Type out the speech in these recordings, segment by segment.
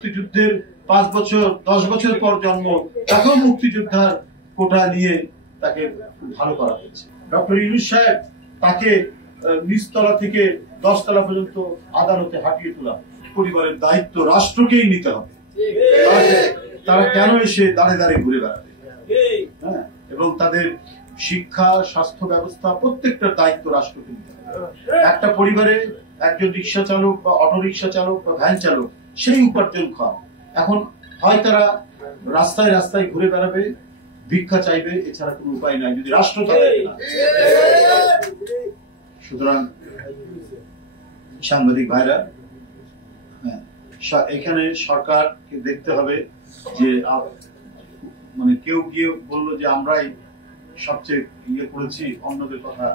মুক্তিযুদ্ধের 5 বছর 10 বছর পর জন্ম, তাকেও মুক্তিযোদ্ধার কোটা নিয়ে তাকে ভালো করা হয়েছে। ডক্টর ইউনূস সাহেব তাকে নিচতলা থেকে 10 তলা পর্যন্ত আদালতে হাঁটিয়ে তোলা। পরিবারের দায়িত্ব রাষ্ট্রকেই নিতে হবে। তারা কেন এসে দাঁড়ে দাঁড়ে ঘুরে বেড়াবে? হ্যাঁ, এবং তাদের শিক্ষা, স্বাস্থ্য ব্যবস্থা প্রত্যেকটার দায়িত্ব রাষ্ট্রকে নিতে হবে। একটা পরিবারে একজন রিক্সা চালক বা অটো রিক্সা চালক বা ভ্যান চালক সেই উপার্জন খাওয়া। এখন হয় তারা রাস্তায় রাস্তায় ঘুরে বেড়াবে, ভিক্ষা চাইবে, এছাড়া কোনো উপায় নাই যদি রাষ্ট্র থাকে না। সুতরাং সাংবাদিক ভাইরা, এখানে সরকারকে দেখতে হবে যে মানে কেউ গিয়ে বললো যে আমরাই সবচেয়ে ইয়ে করেছি, অন্যদের কথা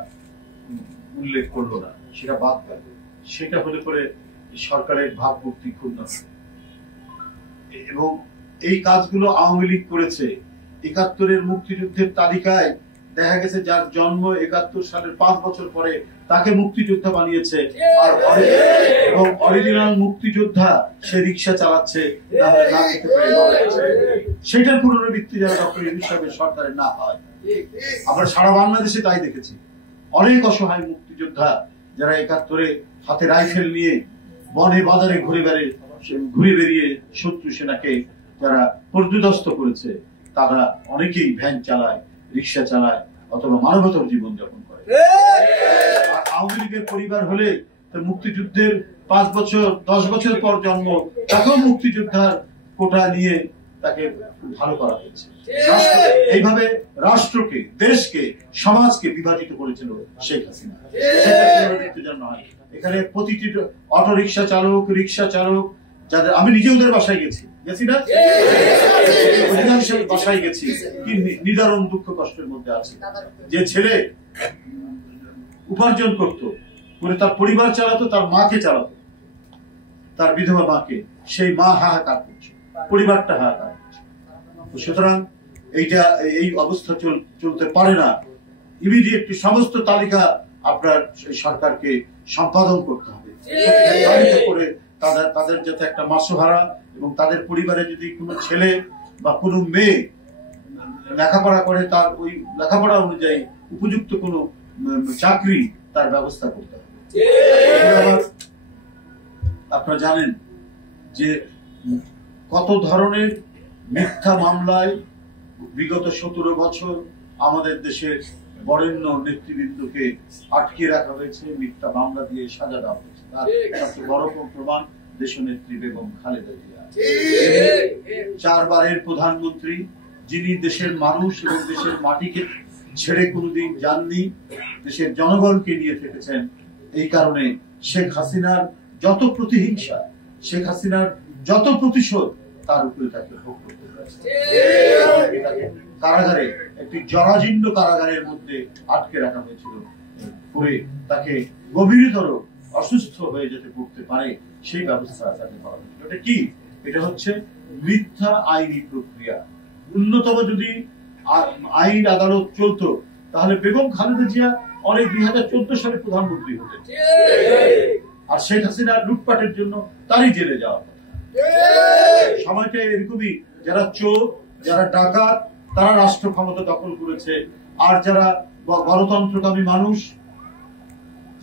উল্লেখ করলো না, সেটা বাদ দেয়। সেটা হলে পরে সরকারের ভাবমূর্তি ক্ষুণ্ণ হবে। এবং এই কাজগুলো আওয়ামী লীগ করেছে। ৭১-এর মুক্তিযুদ্ধের তালিকায় দেখা গেছে যার জন্ম ৭১ সালের 5 বছর পরে তাকে মুক্তিযোদ্ধা বানিয়েছে, আর এবং অরিজিনাল মুক্তিযোদ্ধা সে রিক্সা চালাচ্ছে, সেটার পুনরাবৃত্তি যেন ডক্টর ইউনূস সাহেবের সরকারের না হয়। আমরা সারা বাংলাদেশে তাই দেখেছি। অনেক অসহায় মুক্তিযোদ্ধা যারা ৭১-এ হাতে রাইফেল নিয়ে বনে বাজারে ঘুরে বেরিয়ে শত্রু সেনাকে যারা পর্যুদস্ত করেছে, তারা অনেকেই ভ্যান চালায়, রিক্সা চালায়, অথবা মানবতার জীবন যাপন করে। আর আওয়ামী লীগের পরিবার হলে মুক্তিযুদ্ধের 5 বছর 10 বছর পর জন্ম, তাকেও মুক্তিযোদ্ধার কোটা নিয়ে তাকে ভালো করা হয়েছে। এইভাবে রাষ্ট্রকে, দেশকে, সমাজকে বিভাজিত করেছিল শেখ হাসিনা। এখানে প্রতিটি অটো রিক্সা চালক, রিক্সা চালক যাদের, আমি নিজে ওদের বাসায় গেছি না, অধিকাংশের বাসায় গেছি, কি নিদারুণ দুঃখ কষ্টের মধ্যে আছে। যে ছেলে উপার্জন করতো, করে তার পরিবার চালাতো, তার মাকে চালাতো, তার বিধবা মাকে, সেই মা হাহাকার করছে, পরিবারটা হাহাকার করছে। সুতরাং এই অবস্থা চলতে পারে না। ইমিডিয়েটলি সমস্ত তালিকা আপনার সরকারকে সম্পাদন করতে হবে। তালিকা করে তাদের যাতে একটা মাসোহারা, এবং তাদের পরিবারে যদি কোনো ছেলে বা কোনো মেয়ে লেখাপড়া করে, তার ওই লেখাপড়া অনুযায়ী উপযুক্ত কোনো চাকরি তার ব্যবস্থা করতে হবে। আপনারা জানেন যে কত ধরনের মিথ্যা মামলায় বিগত 17 বছর আমাদের দেশের বরেণ্য নেতৃবৃন্দকে আটকে রাখা হয়েছে, মিথ্যা মামলা দিয়ে সাজা দেওয়া হয়েছে। তার সবচেয়ে বড় প্রমাণ দেশনেত্রী বেগম খালেদা জিয়া, 4 বারের প্রধানমন্ত্রী, যিনি দেশের মানুষ এবং দেশের মাটিকে ছেড়ে কোনোদিন যাননি, দেশের জনগণকে নিয়ে থেকেছেন। এই কারণে শেখ হাসিনার যত প্রতিহিংসা, শেখ হাসিনার যত প্রতিশোধ, তার উপরে তাকে ভোগ করতে হয়েছে। কারাগারে, একটি জরাজীর্ণ কারাগারের মধ্যে আটকে রাখা হয়েছিল, করে তাকে গভীরতর অসুস্থ হয়ে যেতে পড়তে পারে সেই ব্যবস্থা তাকে করা হয়েছিল। এটা কি? এটা হচ্ছে মিথ্যা আইনি প্রক্রিয়া। উন্নতম যদি আইন আদালত চলতো, তাহলে বেগম খালেদা জিয়া অনেক 2014 সালে প্রধানমন্ত্রী হতেন, আর শেখ হাসিনা লুটপাটের জন্য তারই জেলে যাওয়া কথা। সময়টা এরকমই, যারা চোর, যারা ডাকাত, তারা রাষ্ট্র ক্ষমতা দখল করেছে, আর যারা গণতন্ত্রকামী মানুষ,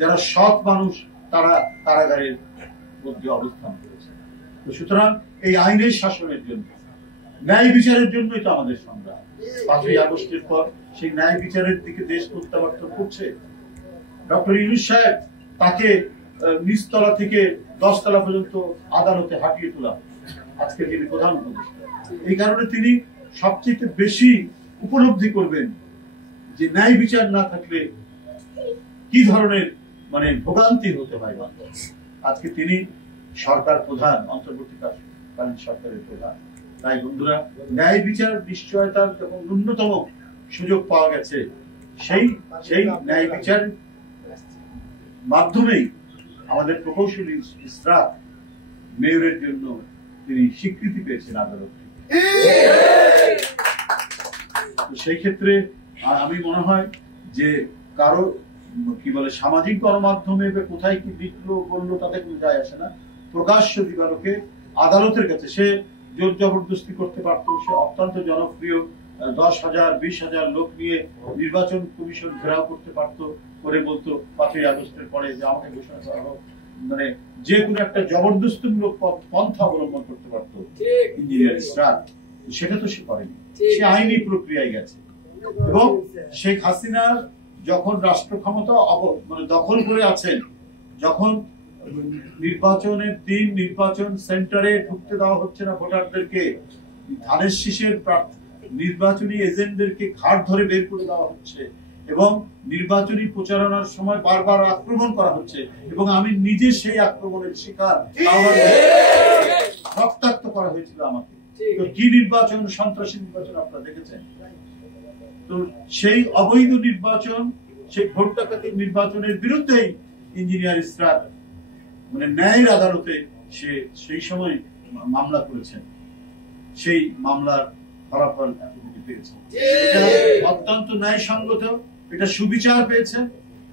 যারা সৎ মানুষ, তারা কারাগারের মধ্যে অবস্থান করেছে। সুতরাং এই আইনের শাসনের জন্য, ন্যায় বিচারের জন্যই তো আমাদের সংগ্রাম। 5ই আগস্টের পর সেই ন্যায় বিচারের দিকে দেশ প্রত্যাবর্তন করছে। ডক্টর ইউনূস সাহেব তাকে নিচতলা থেকে 10 তলা পর্যন্ত আদালতে হাঁটিয়ে তোলা, আজকে যিনি প্রধান উপদেষ্টা। এই কারণে তিনি সবচেয়ে বেশি উপলব্ধি করবেন যে ন্যায় বিচার না থাকলে কি ধরনের ভোগান্তি হতে হয়। আজকে তিনি সরকার প্রধান, অন্তর্বর্তীকালীন সরকারের প্রধান। তাই বন্ধুরা, ন্যায় বিচার নিশ্চয়তার যখন ন্যূনতম সুযোগ পাওয়া গেছে, সেই ন্যায় বিচার মাধ্যমেই আমাদের প্রকৌশলী ইসরাত মেয়রের জন্য তিনি স্বীকৃতি পেয়েছেন আদালত থেকে। সেই ক্ষেত্রে আমি মনে হয় যে কারো কি বলে সামাজিক গণমাধ্যমে কোথায় কি লিখলো বললো তাতে কোনো যায় আসে না। প্রকাশ্য দিবালোকে আদালতের কাছে সে জোর জবরদস্তি করতে পারতো। সে অত্যন্ত জনপ্রিয় 10,000 20,000 লোক নিয়ে নির্বাচন কমিশন ঘেরাও করতে পারতো, করে বলতো 5ই আগস্টের পরে যে আমাকে ঘোষণা করা হোক, মানে যে কোনো একটা জবরদস্তিমূলক পন্থা অবলম্বন করতে পারতো ইঞ্জিনিয়ার ইসরাত। সেটা তো সে করেনি, সে আইনি প্রক্রিয়ায় গেছে। এবং শেখ হাসিনা যখন রাষ্ট্র ক্ষমতা মানে দখল করে আছেন, যখন নির্বাচনের দিন নির্বাচন সেন্টারে ঢুকতে দেওয়া হচ্ছে না ভোটারদেরকে, ধানের শীষের নির্বাচনী এজেন্টদেরকে ঘাট ধরে বের করে দেওয়া হচ্ছে, এবং নির্বাচনী প্রচারণার সময় বারবার আক্রমণ করা হচ্ছে, এবং আমি নিজে সেই আক্রমণের শিকার, রক্তাক্ত করা হয়েছিল আমাকে। তো কি নির্বাচন, সন্ত্রাসী নির্বাচন আপনারা দেখেছেন। তো সেই অবৈধ নির্বাচন, সেই ভোট ডাকাতির নির্বাচনের বিরুদ্ধেই ইঞ্জিনিয়ার ইসরাত মানে ন্যায়ের আদালতে সে সেই সময় মামলা করেছেন, সেই মামলার ফলাফল এতটুকু পেয়েছে। এটা অত্যন্ত ন্যায়সঙ্গত, এটা সুবিচার পেয়েছে,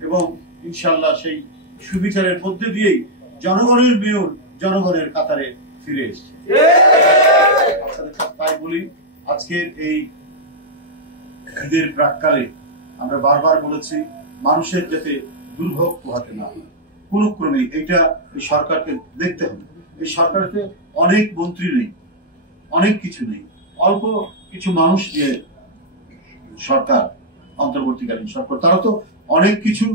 এবং ইনশাআল্লাহ সেই সুবিচারের মধ্যে দিয়েই জনগণের মেয়র জনগণের কাতারে ফিরে এসেছে। তাই বলি, আজকের এই ঈদের প্রাক্কালে আমরা বারবার বলেছি মানুষের যাতে দুর্ভোগ পোহাতে না হয়, কোন ক্রমে এটা এই সরকারকে দেখতে হবে। এই সরকারকে অনেক মন্ত্রী নেই, অনেক কিছু নেই, অল্প কিছু মানুষ নিয়ে সরকার, অন্তর্বর্তীকালীন সরকার, তারা তো অনেক কিছু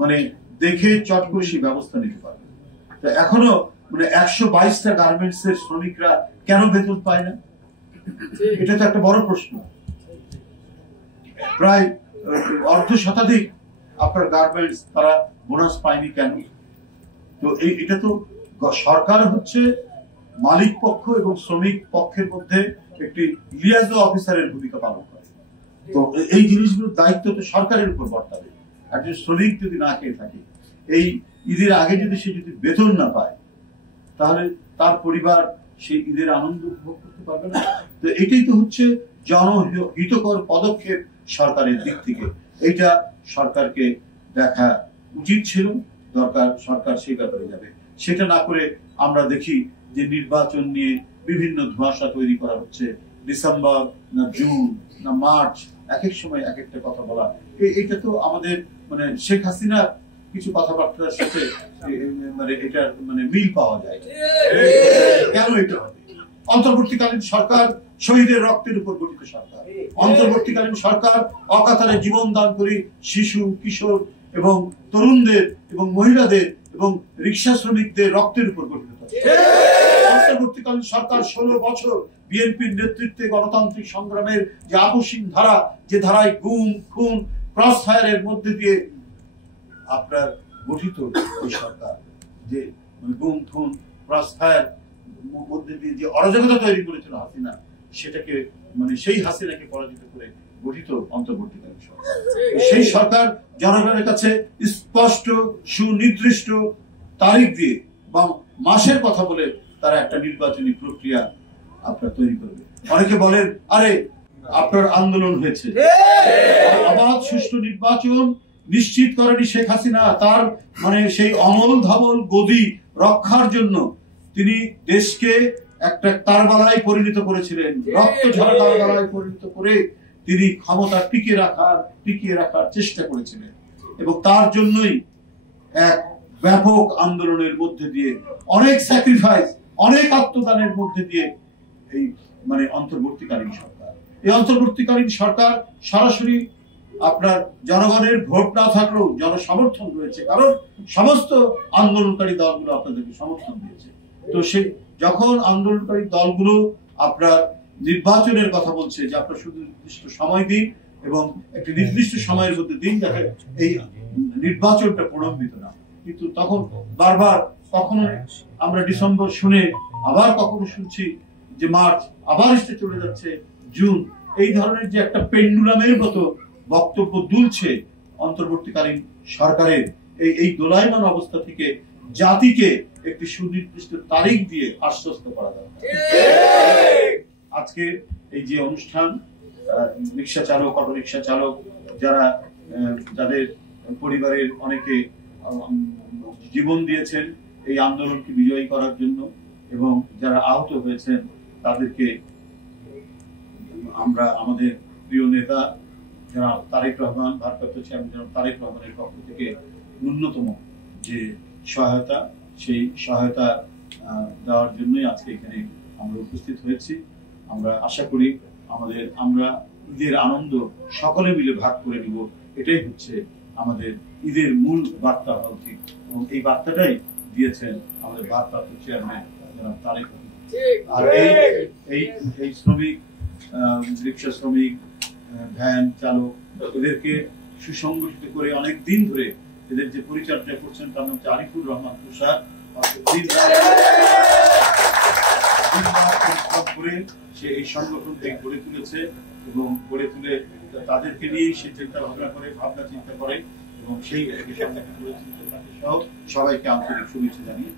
মানে দেখে চট করে সেই ব্যবস্থা নিতে পারবে। তো এখনো মানে 122টা গার্মেন্টস এর শ্রমিকরা কেন বেতন পায় না, এটা তো একটা বড় প্রশ্ন। প্রায় 1/2 আপনার গার্মেন্টস তারা বোনাস পায়নি কেন? তো এটা তো সরকার হচ্ছে মালিক পক্ষ এবং শ্রমিক পক্ষের মধ্যে একটি লিয়াজো অফিসারের ভূমিকা পালন করে। তো এই জিনিসগুলোর দায়িত্ব তো সরকারের উপর বর্তাবে। একজন শ্রমিক যদি না খেয়ে থাকে, এই ঈদের আগে যদি সে যদি বেতন না পায়, তাহলে তার পরিবার সেই ঈদের আনন্দ উপভোগ করতে পারবে না। তো এটাই তো হচ্ছে জনহিতকর পদক্ষেপ সরকারের দিক থেকে। এটা সরকারকে দেখা উচিত ছিল, দরকার সরকার সেই ব্যাপারে যাবে। সেটা না করে আমরা দেখি যে নির্বাচন নিয়ে বিভিন্ন ধোঁয়াশা তৈরি করা হচ্ছে। ডিসেম্বর না জুন না মার্চ, এক এক সময় এক একটা কথা বলা, এটা তো আমাদের মানে শেখ হাসিনা কিছু কথাবার্তার সাথে মানে এটা মানে মিল পাওয়া যায়। কেন এটা হবে? অন্তর্বর্তীকালীন সরকার শহীদের রক্তের উপর গঠিত সরকার। অন্তর্বর্তীকালীন সরকার অকাতরে জীবন দান করে শিশু, কিশোর এবং তরুণদের এবং মহিলাদের এবং রিক্সা শ্রমিকদের রক্তের উপর গঠিত। অন্তর্বর্তীকালীন সরকার 16 বছর বিএনপির নেতৃত্বে গণতান্ত্রিক সংগ্রামের যে আপসীন ধারা, যে ধারায় গুম খুন ক্রস ফায়ারের মধ্যে দিয়ে আপনার গঠিত ওই সরকার, যে গুম খুন ক্রস ফায়ার মধ্যে দিয়ে যে অরাজকতা তৈরি করেছিল হাসিনা, সেটাকে মানে সেই হাসিনাকে পরাজিত করে গঠিত অন্তর্বর্তীকালীন সরকার। সেই সরকার জনগণের কাছে স্পষ্ট সুনির্দিষ্ট তারিখ দিয়ে বা মাসের কথা বলে তারা একটা নির্বাচনী প্রক্রিয়া আপনার তৈরি করবে। অনেকে বলেন আরে আপনার আন্দোলন হয়েছে, অবাধ সুষ্ঠু নির্বাচন নিশ্চিত করেনি শেখ হাসিনা। তার মানে সেই অমল ধবল গদি রক্ষার জন্য তিনি দেশকে একটা কারবালায় পরিণত করেছিলেন, রক্ত ঝরা কারবালায় পরিণত করে তিনি ক্ষমতা টিকিয়ে রাখার চেষ্টা করেছিলেন। এবং তার জন্যই এক ব্যাপক আন্দোলনের মধ্যে দিয়ে, অনেক স্যাক্রিফাইস, অনেক আত্মদানের মধ্যে দিয়ে এই মানে অন্তর্বর্তীকালীন সরকার, এই অন্তর্বর্তীকালীন সরকার সরাসরি আপনার জনগণের ভোট না থাকলেও জনসমর্থন রয়েছে, কারণ সমস্ত আন্দোলনকারী দলগুলো আপনাদেরকে সমর্থন দিয়েছে। তো সে যখন আন্দোলনকারী দলগুলো আপনার নির্বাচনের কথা বলছে যে আপনার শুধু নির্দিষ্ট সময় দিন এবং একটি নির্দিষ্ট সময়ের মধ্যে দিন যাতে এই নির্বাচনটা প্রলম্বিত না, কিন্তু তখন বারবার কখনো আমরা ডিসেম্বর শুনে আবার কখনো শুনছি যে মার্চ, আবার এসে চলে যাচ্ছে জুন, এই ধরনের যে একটা পেন্ডুলামের মতো বক্তব্য দুলছে অন্তর্বর্তীকালীন সরকারের এই দোলায়মান অবস্থা থেকে জাতিকে একটি সুনির্দিষ্ট তারিখ দিয়ে আশ্বস্ত করা দরকার। আজকে এই যে অনুষ্ঠান, রিক্সা চালক, অটো রিক্সা চালক যারা যাদের পরিবারের অনেকে জীবন দিয়েছেন এই আন্দোলনকে বিজয়ী করার জন্য, এবং যারা আহত হয়েছেন তাদেরকে আমরা আমাদের প্রিয় নেতা জনাব তারেক রহমান, ভারপ্রাপ্ত চেয়ারম্যান জনাব তারেক রহমানের পক্ষ থেকে ন্যূনতম যে সহায়তা, সেই সহায়তা দেওয়ার জন্যই আজকে এখানে আমরা উপস্থিত হয়েছি। আমরা আশা করি আমরা ঈদের আনন্দ সকলে মিলে ভাগ করে নিব, এটাই হচ্ছে আমাদের ঈদের মূল বার্তা হওয়া উচিত, এবং এই বার্তাটাই দিয়েছেন আমাদের ভারপ্রাপ্ত চেয়ারম্যান জনাব তারেক রহমান। আর এই শ্রমিক, রিক্সা শ্রমিক, ভ্যান চালক, এদেরকে সুসংগঠিত করে অনেক দিন ধরে এদের যে পরিচর্যা করছেন তার নাম হচ্ছে আরিফুর রহমান তুষার। করে সে এই সংগঠনকে গড়ে তুলেছে এবং গড়ে তুলে তাদেরকে নিয়ে সে চিন্তা ভাবনা করে, চিন্তা করে এবং সেই সংগঠন গড়ে তুলতে তাকে সহ সবাইকে আন্তরিক শুভেচ্ছা জানিয়ে